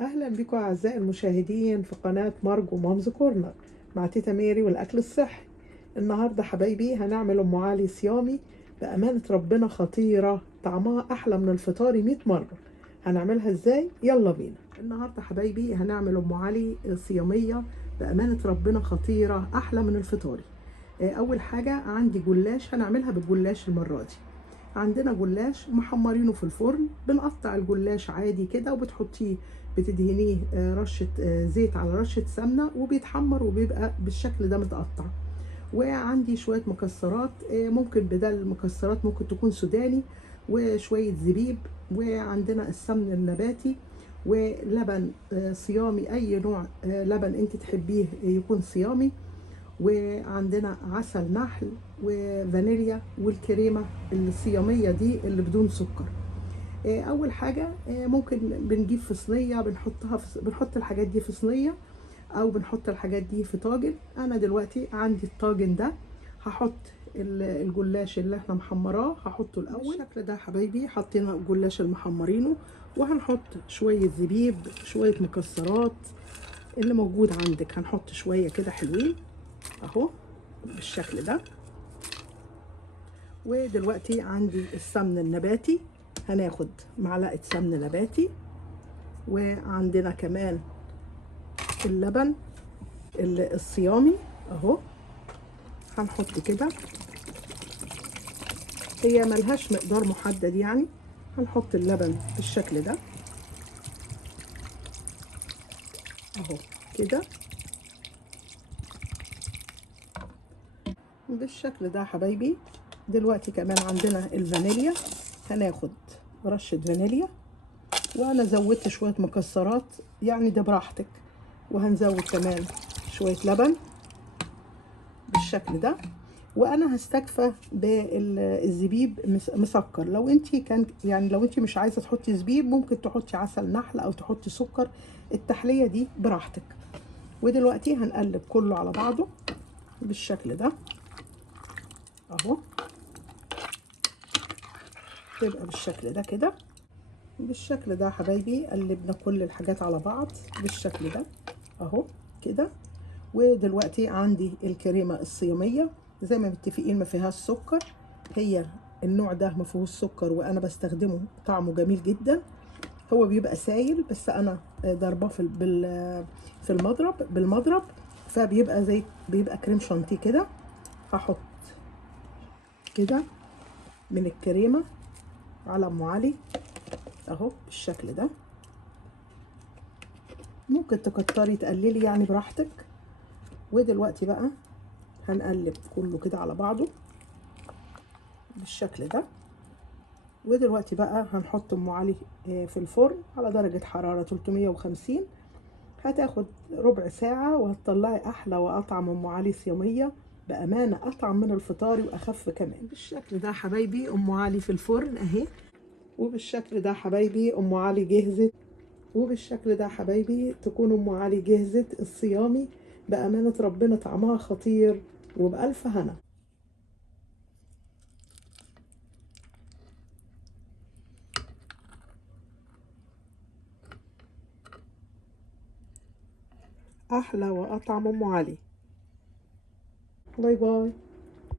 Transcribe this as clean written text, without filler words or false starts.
اهلا بكم اعزائي المشاهدين في قناة مارجو مامز كورنر مع تيتا ميري والاكل الصحي. النهارده حبايبي هنعمل ام علي صيامي بامانة ربنا خطيرة، طعمها احلى من الفطاري 100 مرة. هنعملها ازاي؟ يلا بينا. النهارده حبايبي هنعمل ام علي صيامية بامانة ربنا خطيرة احلى من الفطاري. اول حاجة عندي جلاش، هنعملها بالجلاش المرة دي. عندنا جلاش محمرينه في الفرن، بنقطع الجلاش عادي كده وبتحطيه بتدهنيه رشة زيت على رشة سمنة وبيتحمر وبيبقى بالشكل ده متقطع. وعندي شوية مكسرات، ممكن بدل المكسرات ممكن تكون سوداني، وشوية زبيب، وعندنا السمن النباتي ولبن صيامي، أي نوع لبن انت تحبيه يكون صيامي، وعندنا عسل نحل وفانيليا والكريمة الصيامية دي اللي بدون سكر. اول حاجة ممكن بنجيب في صينية بنحط الحاجات دي في صينية، او بنحط الحاجات دي في طاجن. انا دلوقتي عندي الطاجن ده هحط الجلاش اللي احنا محمراه، هحطه الاول بالشكل ده حبايبي. حطينا الجلاش المحمرينه، وهنحط شوية زبيب، شوية مكسرات اللي موجود عندك، هنحط شوية كده حلوين اهو بالشكل ده. ودلوقتي عندي السمن النباتي، هناخد معلقة سمن نباتي، وعندنا كمان اللبن الصيامي اهو، هنحط كده. هي ملهاش مقدار محدد يعني، هنحط اللبن بالشكل ده اهو كده بالشكل ده حبايبي. دلوقتي كمان عندنا الفانيليا، هناخد رشة فانيليا، وانا زودت شوية مكسرات يعني ده براحتك، وهنزود كمان شوية لبن بالشكل ده. وانا هستكفى بالزبيب مسكر، لو انت كان يعني لو انت مش عايزه تحطي زبيب ممكن تحطي عسل نحل او تحطي سكر، التحليه دي براحتك. ودلوقتي هنقلب كله على بعضه بالشكل ده اهو، تبقى بالشكل ده كده. بالشكل ده حبايبي قلبنا كل الحاجات على بعض بالشكل ده اهو كده. ودلوقتي عندي الكريمه الصياميه زي ما متفقين ما فيهاش سكر، هي النوع ده ما فيهوش سكر وانا بستخدمه، طعمه جميل جدا. هو بيبقى سايل بس انا ضرباه في المضرب بالمضرب، فبيبقى زي بيبقى كريم شانتيه كده. هحط كده من الكريمه على ام علي اهو بالشكل ده، ممكن تكتري تقللي يعني براحتك. ودلوقتي بقى هنقلب كله كده على بعضه بالشكل ده. ودلوقتي بقى هنحط ام علي في الفرن على درجة حرارة 350، هتاخد ربع ساعة وهتطلعي احلى واطعم ام علي صيامية، بامانة اطعم من الفطار واخف كمان. بالشكل ده حبايبي ام علي في الفرن اهي، وبالشكل ده حبايبي ام علي جهزت. وبالشكل ده حبايبي تكون ام علي جهزت الصيامي، بامانة ربنا طعمها خطير وبألف هنا. احلى واطعم ام علي. باي باي.